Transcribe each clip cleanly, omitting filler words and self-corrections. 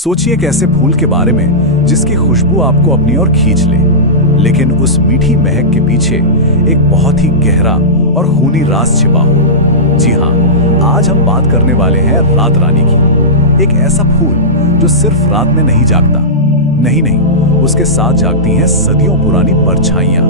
सोचिए एक ऐसे फूल के बारे में जिसकी खुशबू आपको अपनी ओर खींच ले, लेकिन उस मीठी महक के पीछे एक बहुत ही गहरा और खूनी राज छिपा हो। जी हाँ, आज हम बात करने वाले हैं रात रानी की। एक ऐसा फूल जो सिर्फ रात में नहीं जागता, नहीं, उसके साथ जागती हैं सदियों पुरानी परछाइयां।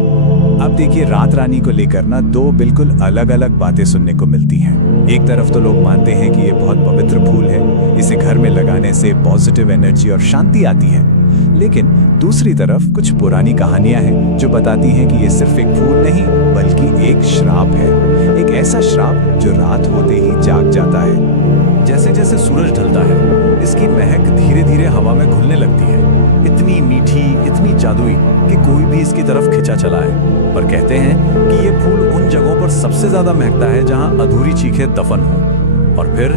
अब देखिए, रात रानी को लेकर ना दो बिल्कुल अलग अलग बातें सुनने को मिलती हैं। एक तरफ तो लोग मानते हैं कि ये बहुत पवित्र फूल है, इसे घर में लगाने से पॉजिटिव एनर्जी और शांति आती है। लेकिन दूसरी तरफ कुछ पुरानी कहानियां हैं जो बताती हैं कि ये सिर्फ एक फूल नहीं बल्कि एक श्राप है। एक ऐसा श्राप जो रात होते ही जाग जाता है। जैसे जैसे सूरज ढलता है, इसकी महक धीरे धीरे हवा में घुलने लगती है। इतनी मीठी, इतनी जादुई कि कोई भी इसकी तरफ खिंचा चला है। पर कहते हैं कि ये फूल उन जगहों पर सबसे ज्यादा महकता है जहां अधूरी चीखें दफन हो। और फिर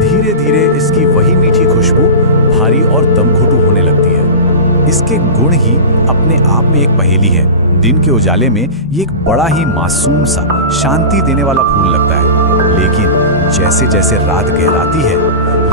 धीरे धीरे इसकी वही मीठी खुशबू भारी और दमघुटू होने लगती है। इसके गुण ही अपने आप में एक पहेली है। दिन के उजाले में ये एक बड़ा ही मासूम सा शांति देने वाला फूल लगता है, लेकिन जैसे जैसे रात गहराती है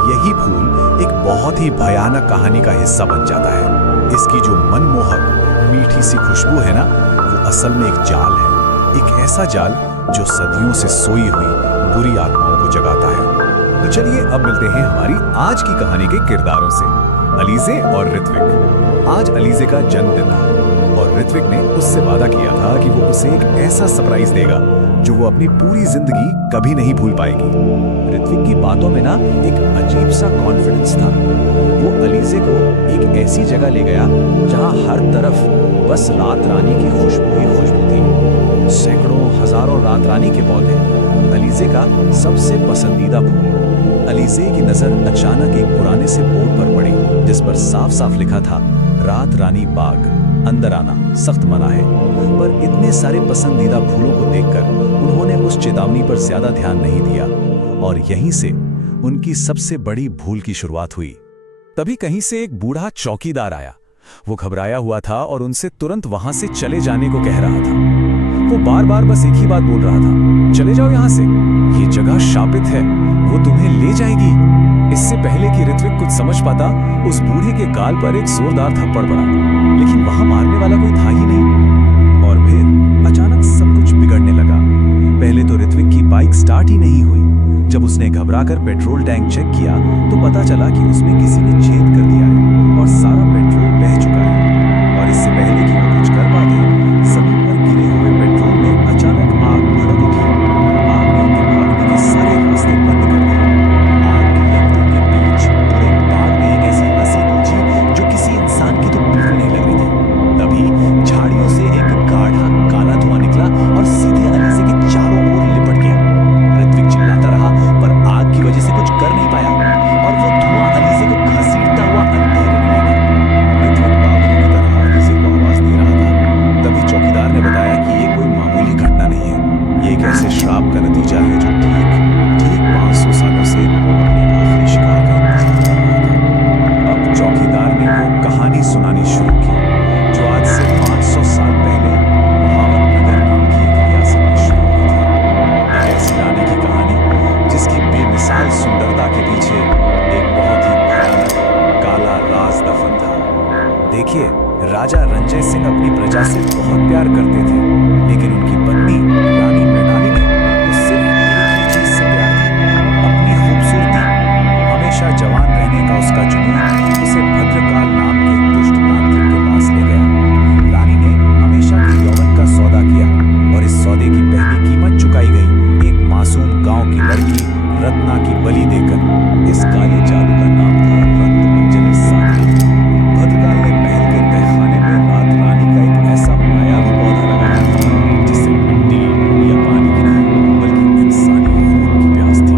यही फूल एक बहुत ही भयानक कहानी का हिस्सा बन जाता है। इसकी जो मनमोहक मीठी सी खुशबू है ना, वो असल में एक जाल है। एक ऐसा जाल जो सदियों से सोई हुई बुरी आत्माओं को जगाता है। तो चलिए अब मिलते हैं हमारी आज की कहानी के किरदारों से, अलीज़े और ऋत्विक। आज अलीज़े का जन्मदिन था और ऋत्विक ने उससे वादा किया था कि वो उसे एक ऐसा सरप्राइज देगा जो वो अपनी पूरी जिंदगी कभी नहीं भूल पाएगी। ऋत्विक की बातों में ना एक अजीब सा कॉन्फिडेंस था। वो अलीज़े को एक ऐसी जगह ले गया जहां हर तरफ बस रात रानी की खुशबू ही खुशबू थी। सैकड़ों हजारों रात रानी के पौधे, अलीज़े का सबसे पसंदीदा फूल। अलीज़े की नजर अचानक एक पुराने से बोर्ड पर पड़ी जिस पर साफ साफ लिखा था, रात रानी बाग, अंदर आना सख्त मना है। पर इतने सारे पसंदीदा फूलों को देखकर उन्होंने उस चेतावनी पर ज्यादा ध्यान नहीं दिया और यहीं से उनकी सबसे बड़ी भूल की शुरुआत हुई। तभी कहीं से एक बूढ़ा चौकीदार आया। वो घबराया हुआ था और उनसे तुरंत वहां से चले जाने को कह रहा था। वो बार बार बस एक ही बात बोल रहा था, चले जाओ यहां से, ये जगह शापित है, वो तुम्हें ले जाएगी। इससे पहले कि ऋत्विक कुछ समझ पाता, उस बूढ़े के गाल पर एक जोरदार थप्पड़ पड़ा, लेकिन वहां मारने वाला कोई था ही नहीं। और फिर अचानक सब कुछ बिगड़ने लगा। पहले तो ऋत्विक की बाइक स्टार्ट ही नहीं हुई। जब उसने घबराकर पेट्रोल टैंक चेक किया तो पता चला कि उसमें किसी ने छेद कर दिया है और सारा पेट्रोल बह चुका है। और इससे पहले कि वो कुछ कर पाते, जमीन पर गिरे हुए पेट्रोल में अचानक आग भड़क उठी। आग ने उनके भागने के सारे रास्ते बंद कर दिए। आग की लपटों के बीच पूरे बाग में एक ऐसी हंसी गूंजी जो किसी इंसान की तो बिल्कुल नहीं लग रही थी। तभी झाड़ियों से एक गाढ़ा काला धुआं निकला और सीधे अलीज़े के चारों ओर लिपट गया। ऋत्विक चिल्लाता रहा पर आग की वजह से कुछ कर नहीं पाया और वो धुआं अलीज़े को घसीटता हुआ अंधेरे में ले गया। ऋत्विक पागलों की तरह अलीज़े को आवाज दे रहा था। तभी चौकीदार ने बताया कि ये कोई मामूली घटना नहीं है, ये एक ऐसे श्राप का नतीजा है जो ठीक 500 सालों से अपने आखिरी शिकार का इंतजार कर रहा था। अब चौकीदार ने वो कहानी सुनानी शुरू की जो आज से 500 साल पहले भावनगर नाम की एक रियासत में शुरू हुई थी। एक ऐसी रानी की कहानी जिसकी बेमिसाल सुंदरता के पीछे एक बहुत ही भयानक काला राज दफन था। देखिए, राजा रंजय सिंह अपनी प्रजा से बहुत प्यार करते थे, लेकिन उनकी पत्नी रानी मृणाली ने तो सिर्फ एक ही चीज से प्यार था, अपनी खूबसूरती। हमेशा जवान रहने का उसका जुनून उसे भद्रकाल नाम के एक दुष्ट तांत्रिक के पास ले गया। रानी ने हमेशा के यौवन का सौदा किया और इस सौदे की पहली कीमत चुकाई गई एक मासूम गांव की लड़की रत्ना की बलि देकर। इस काले जादू का नाम था रत्नमंजरी साधु। भद्रकाल ने महल के तहखाने में रात रानी का एक ऐसा मायावी पौधा लगाया था जिससे मिट्टी या पानी की नहीं बल्कि इंसानी खून की प्यास थी।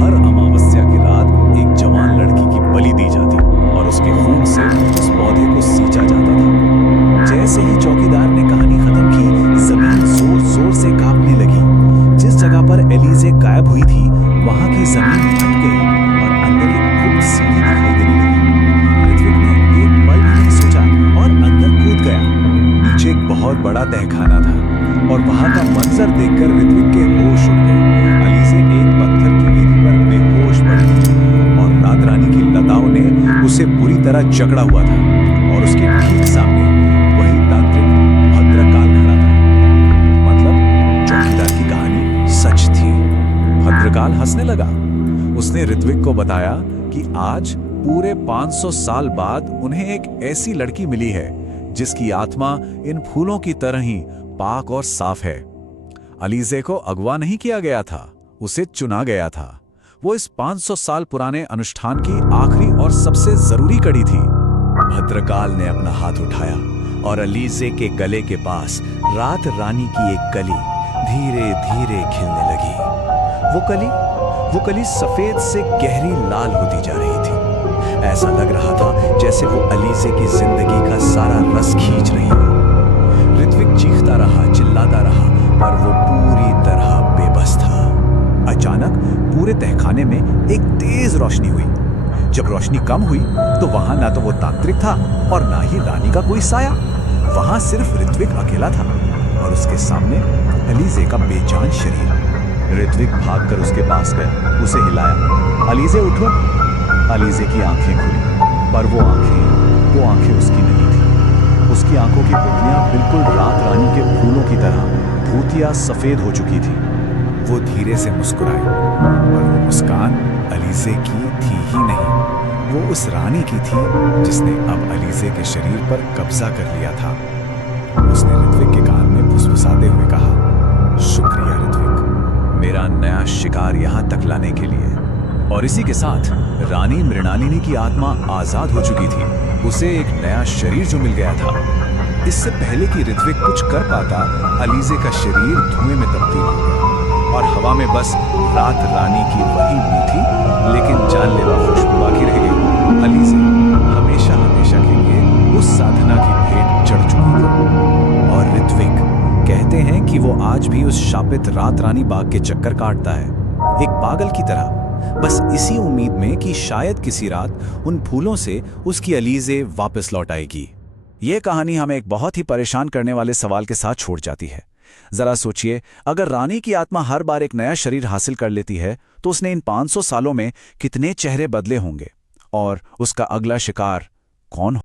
हर अमावस्या की रात एक जवान लड़की की बलि दी जाती और उसके खून से उस पौधे को सींचा जाता था। जैसे ही चौकीदार ने कहानी खत्म की, जमीन जोर जोर से कांपने लगी। जिस जगह पर अलीज़े गायब हुई थी वहां की जमीन फट गई और अंदर एक गुप्त सीढ़ी दिखाई देने लगी। ऋत्विक ने एक पल भी नहीं सोचा और अंदर कूद गया। नीचे एक बहुत बड़ा तहखाना था और वहां का मंजर देखकर ऋत्विक के होश उड़ गए। अलीज़े एक पत्थर की वेदी पर बेहोश पड़ी और रात रानी की लताओं ने उसे बुरी तरह जकड़ा हुआ था और उसके ठीक सामने वही तांत्रिक भद्रकाल खड़ा था। मतलब चौकीदार की कहानी सच थी। भद्रकाल हंसने लगा। उसने ऋत्विक को बताया कि आज पूरे 500 साल बाद उन्हें एक ऐसी लड़की मिली है जिसकी आत्मा इन फूलों की तरह ही पाक और साफ है। अलीज़े को अगवा नहीं किया गया था, उसे चुना गया था। वो इस 500 साल पुराने अनुष्ठान की आखिरी और सबसे जरूरी कड़ी थी। भद्रकाल ने अपना हाथ उठाया और अलीज़े के गले के पास रात रानी की एक कली धीरे धीरे खिलने लगी। वो कली सफेद से गहरी लाल होती जा रही थी। ऐसा लग रहा था जैसे वो अलीज़े की जिंदगी का सारा रस खींच रही हो। ऋत्विक चीखता रहा, चिल्लाता रहा, पर वो पूरी तरह बेबस था। अचानक पूरे तहखाने में एक तेज रोशनी हुई। जब रोशनी कम हुई तो वहां ना तो वो तांत्रिक था और ना ही रानी का कोई साया। वहां सिर्फ ऋत्विक अकेला था और उसके सामने अलीज़े का बेजान शरीर। ऋत्विक भागकर उसके पास गया, उसे हिलाया। अलीज़े उठो। अलीज़े की आंखें खुली, पर वो आंखें उसकी नहीं थी। उसकी आंखों की पुतलियां बिल्कुल रात रानी के फूलों की तरह भूतिया सफेद हो चुकी थी। वो धीरे से मुस्कुराई, पर वो मुस्कान अलीज़े की थी ही नहीं। वो उस रानी की थी जिसने अब अलीज़े के शरीर पर कब्जा कर लिया था। उसने ऋत्विक के कान में फुसफुसाते हुए कहा, शुक्रिया ऋत्विक, मेरा नया शिकार यहाँ तक लाने के लिए। और इसी के साथ रानी मृणालिनी की आत्मा आजाद हो चुकी थी। उसे एक नया शरीर जो मिल गया था। इससे पहले कि ऋत्विक कुछ कर पाता, अलीज़े का शरीर धुएं में तब्दील हो गया और हवा में बस रात रानी की वही मीठी लेकिन जानलेवा खुशबू बाकी रह गई। अलीज़े हमेशा हमेशा के लिए उस साधना की भेंट चढ़ चुकी थी। और ऋत्विक कहते हैं कि वो आज भी उस शापित रात रानी बाग के चक्कर काटता है, एक पागल की तरह, बस इसी उम्मीद में कि शायद किसी रात उन फूलों से उसकी अलीज़े वापस लौट आएगी। ये कहानी हमें एक बहुत ही परेशान करने वाले सवाल के साथ छोड़ जाती है। जरा सोचिए, अगर रानी की आत्मा हर बार एक नया शरीर हासिल कर लेती है तो उसने इन 500 सालों में कितने चेहरे बदले होंगे और उसका अगला शिकार कौन